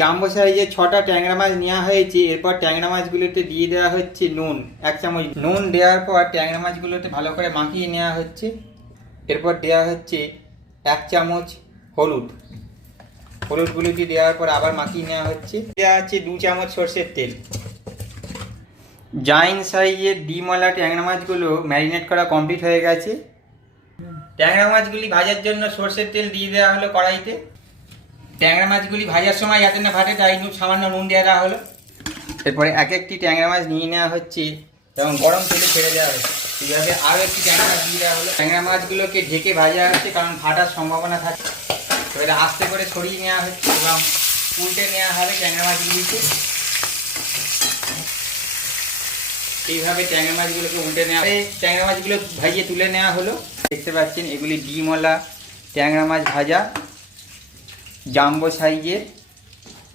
Jumbo সাইজে 6টা ট্যাংরা মাছ নেওয়া হয়েছে। এরপর ট্যাংরা মাছগুলোতে দিয়ে দেওয়া হচ্ছে নুন, 1 চামচ নুন দেওয়ার পর ট্যাংরা মাছগুলোতে ভালো করে মাখিয়ে নেওয়া হচ্ছে। এরপর দেওয়া হচ্ছে 1 চামচ হলুদ, হলুদগুলোটি দেওয়ার পর আবার মাখিয়ে নেওয়া হচ্ছে। দেওয়া হচ্ছে 2 চামচ সর্ষের তেল। জাইন্ট সাইজের ডিমওয়ালা ট্যাংরা মাছগুলো ম্যারিনেট করা কমপ্লিট হয়ে গেছে। ট্যাংরা মাছগুলি ভাজার জন্য সর্ষের তেল দিয়ে দেওয়া হলো কড়াইতে। ট্যাংরা মাছগুলি ভাজার সময় যাতে না ফাটে তাই সামান্য নুন দেওয়া হলো। এরপরে এক একটি ট্যাংরা মাছ নিয়ে নেওয়া হচ্ছে এবং গরম তেলে ছেড়ে দেওয়া হচ্ছে। এইভাবে আরও একটি ট্যাংরা মাছ দিয়ে দেওয়া হলো। ট্যাংরা মাছগুলোকে ঢেকে ভাজা হচ্ছে কারণ ফাটার সম্ভাবনা থাকে। এবারে আস্তে করে সরিয়ে নেওয়া হচ্ছে এবং উল্টে নেওয়া হবে ট্যাংরা মাছগুলিকে। এইভাবে ট্যাংরা মাছগুলোকে উল্টে নেওয়া হবে। ট্যাংরা মাছগুলো ভাজিয়ে তুলে নেওয়া হলো। দেখতে পাচ্ছেন এগুলি ডিমওয়ালা ট্যাংরা মাছ ভাজা, জাম্বো সাইজের।